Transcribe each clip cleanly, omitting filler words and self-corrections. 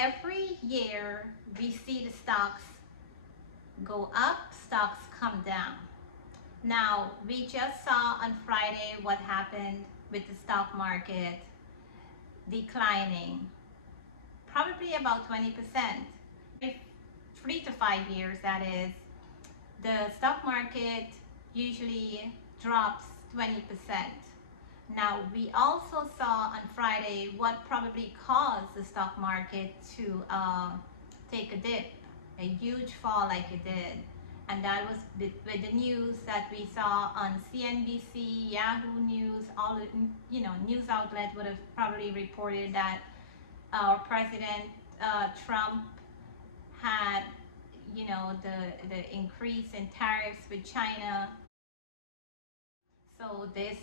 Every year we see the stocks go up, stocks come down. Now, we just saw on Friday what happened with the stock market declining, probably about 20%. If 3 to 5 years, that is, the stock market usually drops 20%. Now, we also saw on Friday what probably caused the stock market to take a dip, a huge fall like it did. And that was with the news that we saw on CNBC, Yahoo News, all the news outlets would have probably reported that our President Trump had the increase in tariffs with China. So this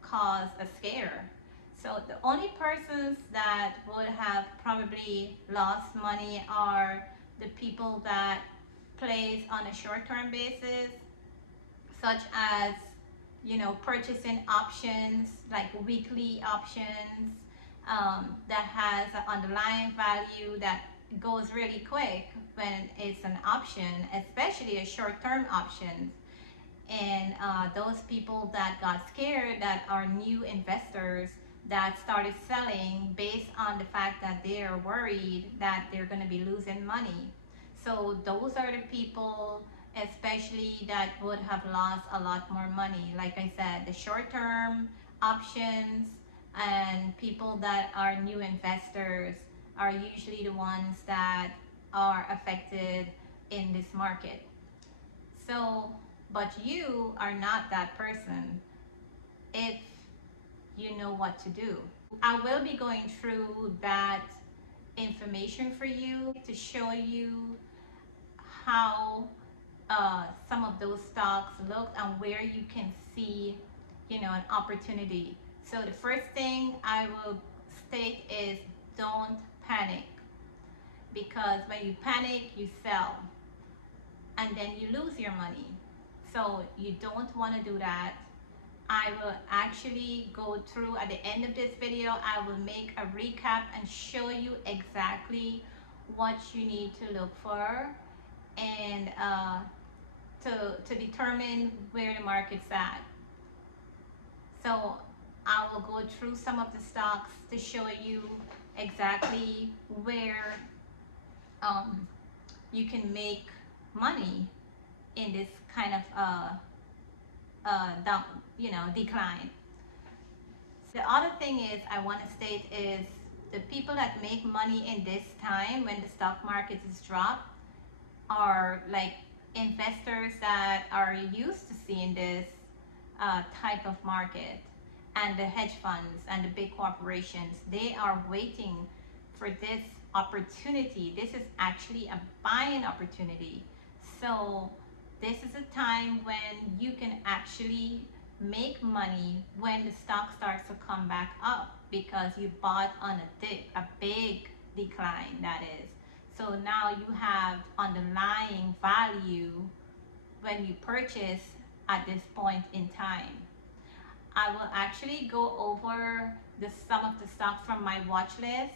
caused a scare. So the only persons that would have probably lost money are the people that plays on a short-term basis, such as purchasing options like weekly options that has an underlying value that goes really quick when it's an option, especially a short-term option. And those people that got scared, that are new investors, that started selling based on the fact that they're worried that they're going to be losing money. So those are the people especially that would have lost a lot more money. Like I said, the short-term options and people that are new investors are usually the ones that are affected in this market. So, but you are not that person if you know what to do. I will be going through that information for you to show you how some of those stocks look and where you can see, an opportunity. So the first thing I will state is don't panic, because when you panic, you sell and then you lose your money. So you don't want to do that. I will actually go through at the end of this video, I will make a recap and show you exactly what you need to look for and to determine where the market's at. So I will go through some of the stocks to show you exactly where you can make money in this kind of decline. The other thing is I want to state is the people that make money in this time when the stock market is dropped are like investors that are used to seeing this type of market, and the hedge funds and the big corporations, they are waiting for this opportunity. This is actually a buying opportunity. So this is a time when you can actually make money when the stock starts to come back up, because you bought on a dip, a big decline, that is. So now you have underlying value when you purchase at this point in time. I will actually go over some of the stocks from my watch list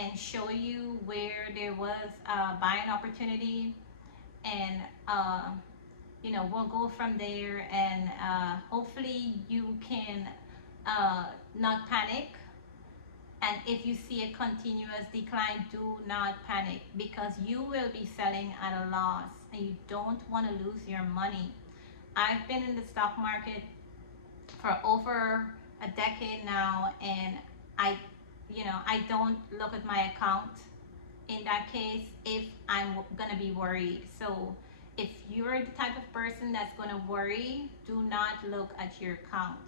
and show you where there was a buying opportunity, and we'll go from there, and hopefully you can not panic. And if you see a continuous decline, do not panic, because you will be selling at a loss and you don't want to lose your money. I've been in the stock market for over a decade now, and I don't look at my account in that case if I'm gonna be worried. So if you're the type of person that's gonna worry, do not look at your account.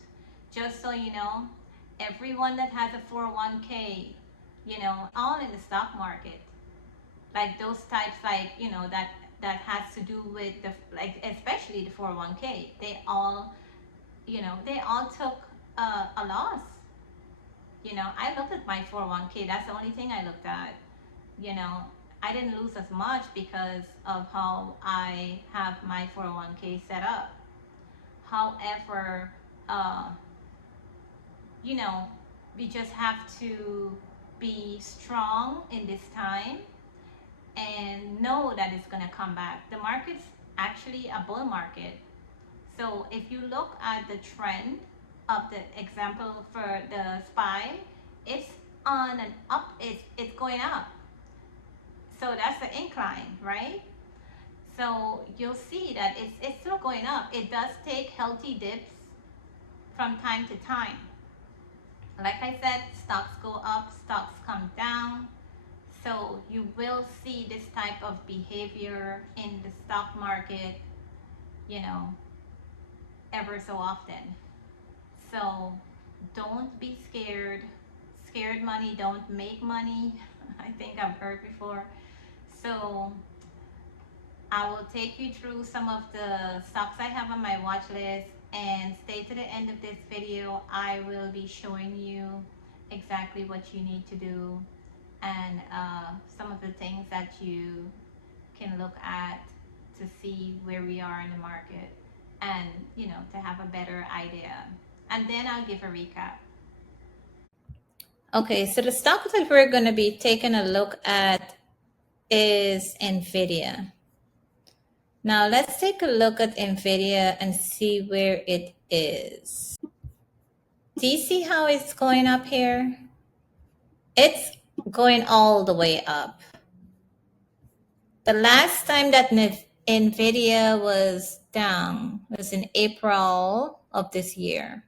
Just so you know, everyone that has a 401k, all in the stock market, like those types, like that has to do with the, like, especially the 401k, they all took a loss. I looked at my 401k, that's the only thing I looked at. I didn't lose as much because of how I have my 401k set up. However, we just have to be strong in this time and know that it's going to come back. The market's actually a bull market. So if you look at the trend of the example for the SPY, it's on an up, it's going up. So that's the incline, right? So you'll see that it's still going up. It does take healthy dips from time to time. Like I said, stocks go up, stocks come down. So you will see this type of behavior in the stock market, you know, ever so often. So don't be scared. Scared money don't make money. I think I've heard before. So I will take you through some of the stocks I have on my watch list, and stay to the end of this video. I will be showing you exactly what you need to do and some of the things that you can look at to see where we are in the market, and to have a better idea. And then I'll give a recap. Okay, so the stock that we're going to be taking a look at is NVIDIA. Now let's take a look at NVIDIA and see where it is. Do you see how it's going up here? It's going all the way up. The last time that NVIDIA was down was in April of this year.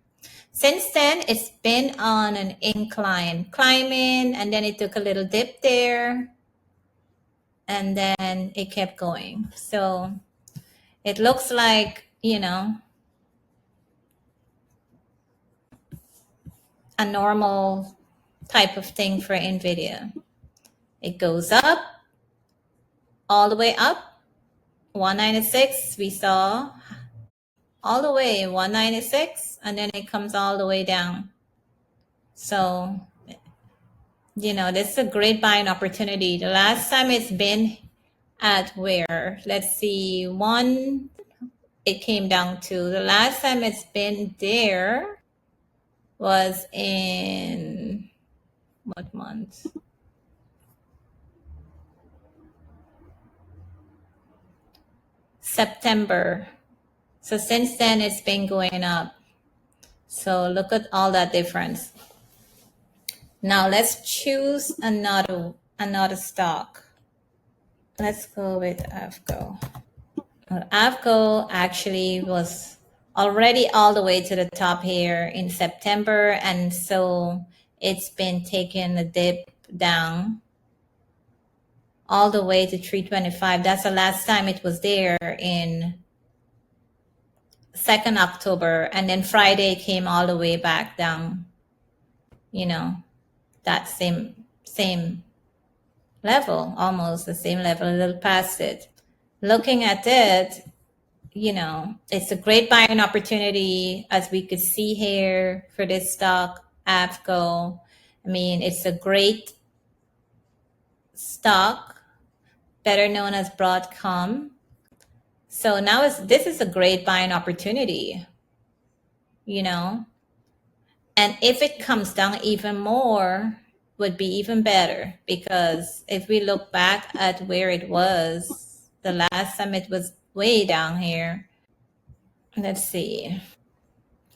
Since then, it's been on an incline, climbing, and then it took a little dip there, and then it kept going. So it looks like, a normal type of thing for NVIDIA. It goes up, all the way up, 196, we saw all the way 196, and then it comes all the way down. So, this is a great buying opportunity. The last time it's been at where? Let's see, it came down to. The last time it's been there was in what month? September. So since then, it's been going up. So look at all that difference. Now let's choose another stock. Let's go with AVGO. AVGO actually was already all the way to the top here in September, and so it's been taking a dip down all the way to 325. That's the last time it was there in 2nd October, and then Friday came all the way back down, that same level, almost the same level, a little past it. Looking at it, it's a great buying opportunity, as we could see here for this stock, AVGO. I mean, it's a great stock, better known as Broadcom. So now this is a great buying opportunity, and if it comes down even more, would be even better, because if we look back at where it was the last time, it was way down here. Let's see,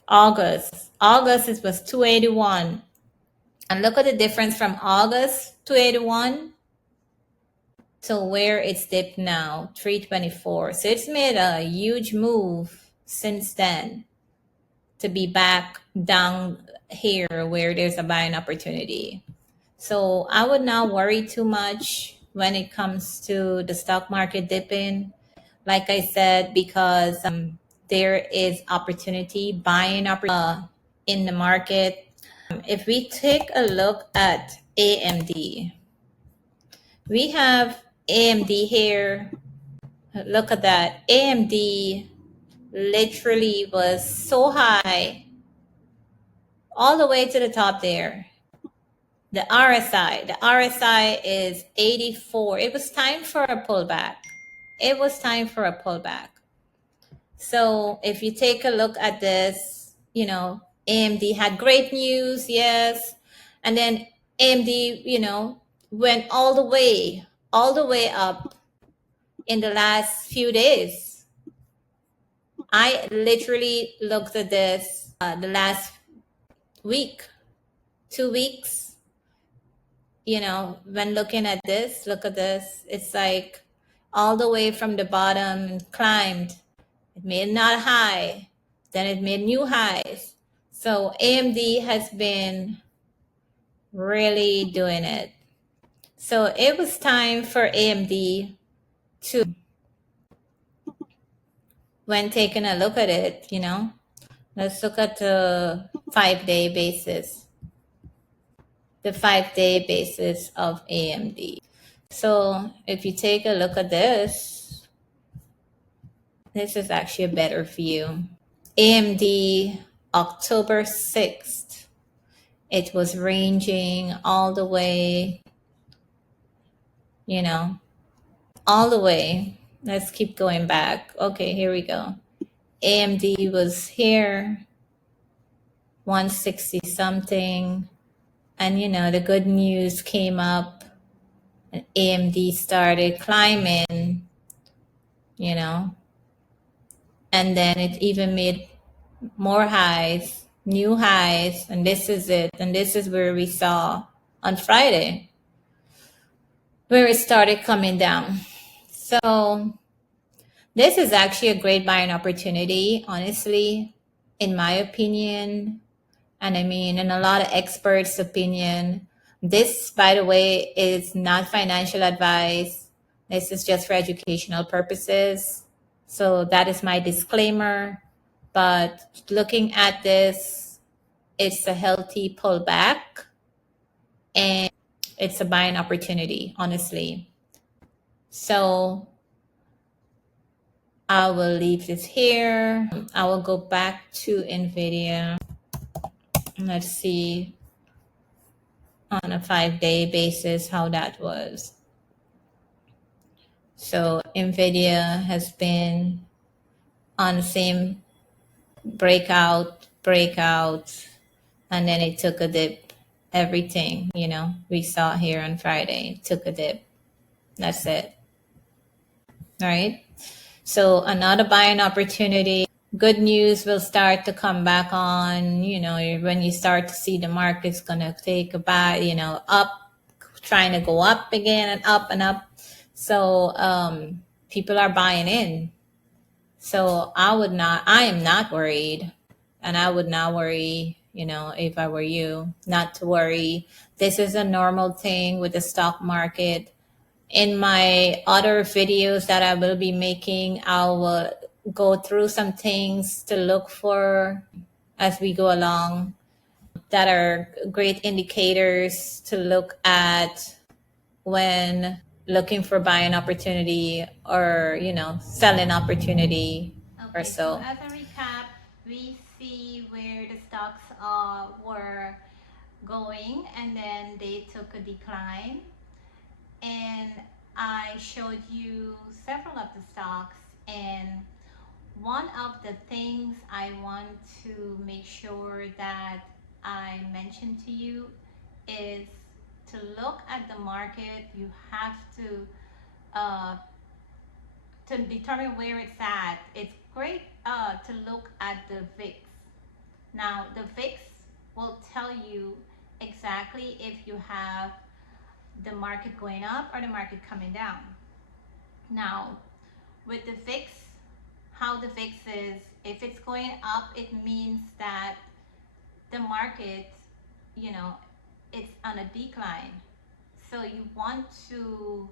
August it was 281, and look at the difference from August 281 to where it's dipped now, 324. So it's made a huge move since then to be back down here where there's a buying opportunity. So I would not worry too much when it comes to the stock market dipping, like I said, because there is opportunity, buying opportunity in the market. If we take a look at AMD, we have AMD here. Look at that. AMD literally was so high all the way to the top there. The RSI is 84. It was time for a pullback. So if you take a look at this, AMD had great news, yes. And then AMD, went all the way up in the last few days. I literally looked at this the last week, 2 weeks, when looking at this, look at this. It's like all the way from the bottom and climbed. It made not high, then it made new highs. So AMD has been really doing it. So it was time for AMD to, when taking a look at it, let's look at the 5-day basis, the 5-day basis of AMD. So if you take a look at this is actually a better view. AMD October 6th, it was ranging all the way, all the way. Let's keep going back. Okay, here we go. AMD was here, 160 something. And the good news came up and AMD started climbing, and then it even made more highs, new highs, and this is it. And this is where we saw on Friday, where it started coming down. So this is actually a great buying opportunity, honestly, in my opinion. And I mean, in a lot of experts' opinion. This, by the way, is not financial advice. This is just for educational purposes. So that is my disclaimer. But looking at this, it's a healthy pullback and it's a buying opportunity, honestly. So I will leave this here. I will go back to NVIDIA. Let's see on a 5-day basis how that was. So NVIDIA has been on the same breakout, and then it took a dip. Everything, we saw here on Friday, took a dip. That's it. All right. So another buying opportunity. Good news will start to come back on, when you start to see the market's going to take a buy, up, trying to go up again and up and up. So people are buying in. So I am not worried, and I would not worry, if I were you, not to worry. This is a normal thing with the stock market. In my other videos that I will be making, I will go through some things to look for as we go along that are great indicators to look at when looking for buying opportunity or, selling opportunity or so. As a recap, we see where the stocks were going and then they took a decline. And I showed you several of the stocks, and one of the things I want to make sure that I mention to you is to look at the market. You have to determine where it's at. It's great to look at the VIX. Now, the VIX will tell you exactly if you have the market going up or the market coming down. Now, with the VIX, how the VIX is, if it's going up, it means that the market, it's on a decline. So you want to,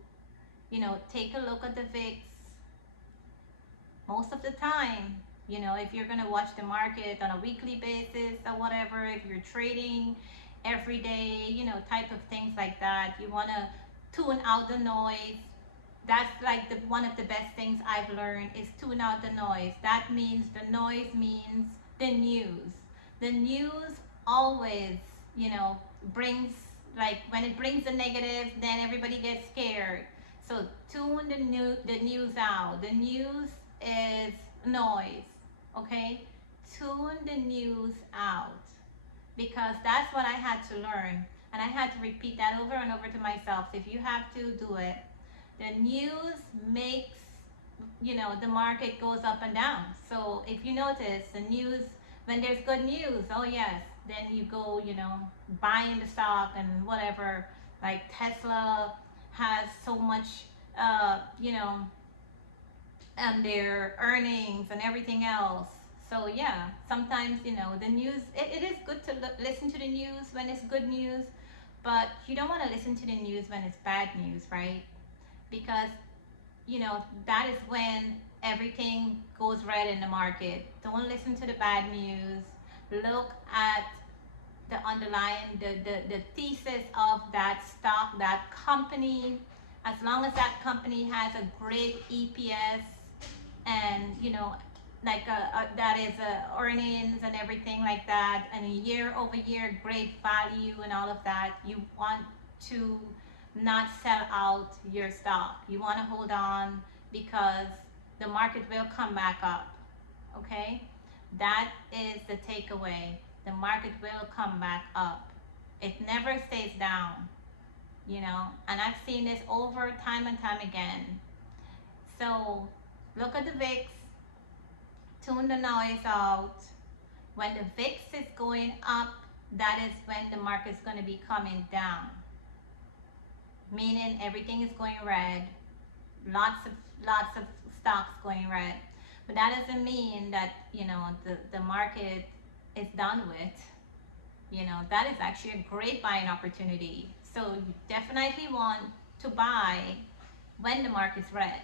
take a look at the VIX most of the time. If you're going to watch the market on a weekly basis or whatever, if you're trading every day, type of things like that, you want to tune out the noise. That's like one of the best things I've learned is tune out the noise. That means the noise means the news. The news always, brings, like when it brings the negative, then everybody gets scared. So tune the news out. The news is noise, okay? Tune the news out because that's what I had to learn. And I had to repeat that over and over to myself. If you have to do it, the news makes, the market goes up and down. So if you notice the news, when there's good news, oh yes, then you go, buying the stock and whatever. Like Tesla has so much, you know, and their earnings and everything else. So yeah, sometimes, the news, it is good to listen to the news when it's good news, but you don't want to listen to the news when it's bad news, right? Because that is when everything goes red in the market. Don't listen to the bad news. Look at the underlying, the thesis of that stock, that company. As long as that company has a great EPS, and like that is earnings and everything like that, and a year over year great value and all of that, you want to not sell out your stock. You want to hold on because the market will come back up. Okay, that is the takeaway. The market will come back up. It never stays down, and I've seen this over time and time again. So look at the VIX, tune the noise out. When the VIX is going up, that is when the market's going to be coming down, meaning everything is going red. Lots of stocks going red, but that doesn't mean that the market is done with. That is actually a great buying opportunity. So you definitely want to buy when the market's red,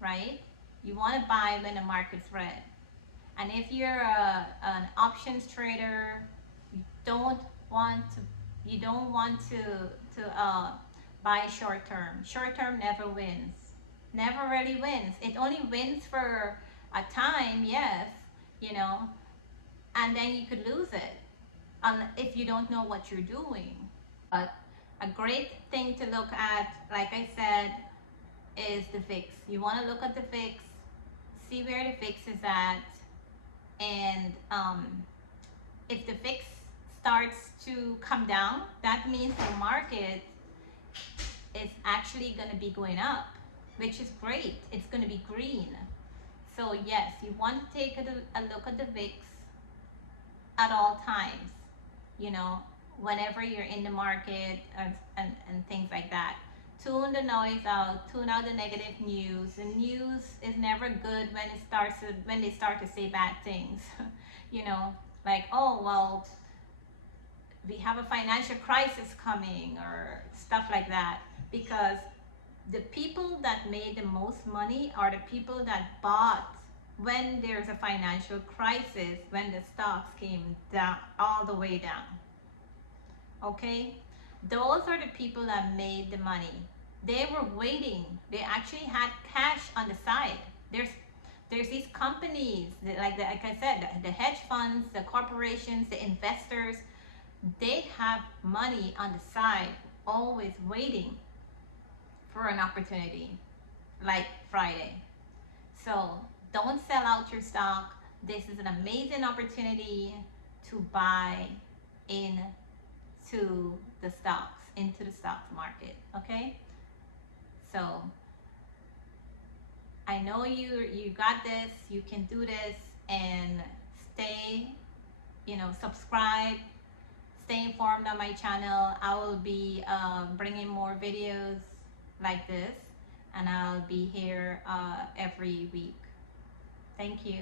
right? You want to buy when the market's red. And if you're an options trader, you don't want to buy short term. Short term never wins. Never really wins. It only wins for a time, yes, and then you could lose it if you don't know what you're doing. But a great thing to look at, like I said, is the VIX. You want to look at the VIX, see where the VIX is at, and if the VIX starts to come down, that means the market is actually going to be going up, which is great. It's going to be green. So yes, you want to take a look at the VIX at all times, whenever you're in the market, and things like that. Tune the noise out, tune out the negative news. The news is never good when they start to say bad things. Like, oh well, we have a financial crisis coming, or stuff like that. Because the people that made the most money are the people that bought when there's a financial crisis, when the stocks came down, all the way down. Okay, those are the people that made the money. They were waiting. They actually had cash on the side. There's these companies that, like I said, the hedge funds, the corporations, the investors, they have money on the side, always waiting for an opportunity like Friday. So don't sell out your stock. This is an amazing opportunity to buy into the stock market. Okay, so I know you got this. You can do this, and stay, subscribe, stay informed on my channel. I will be bringing more videos like this, and I'll be here every week. Thank you.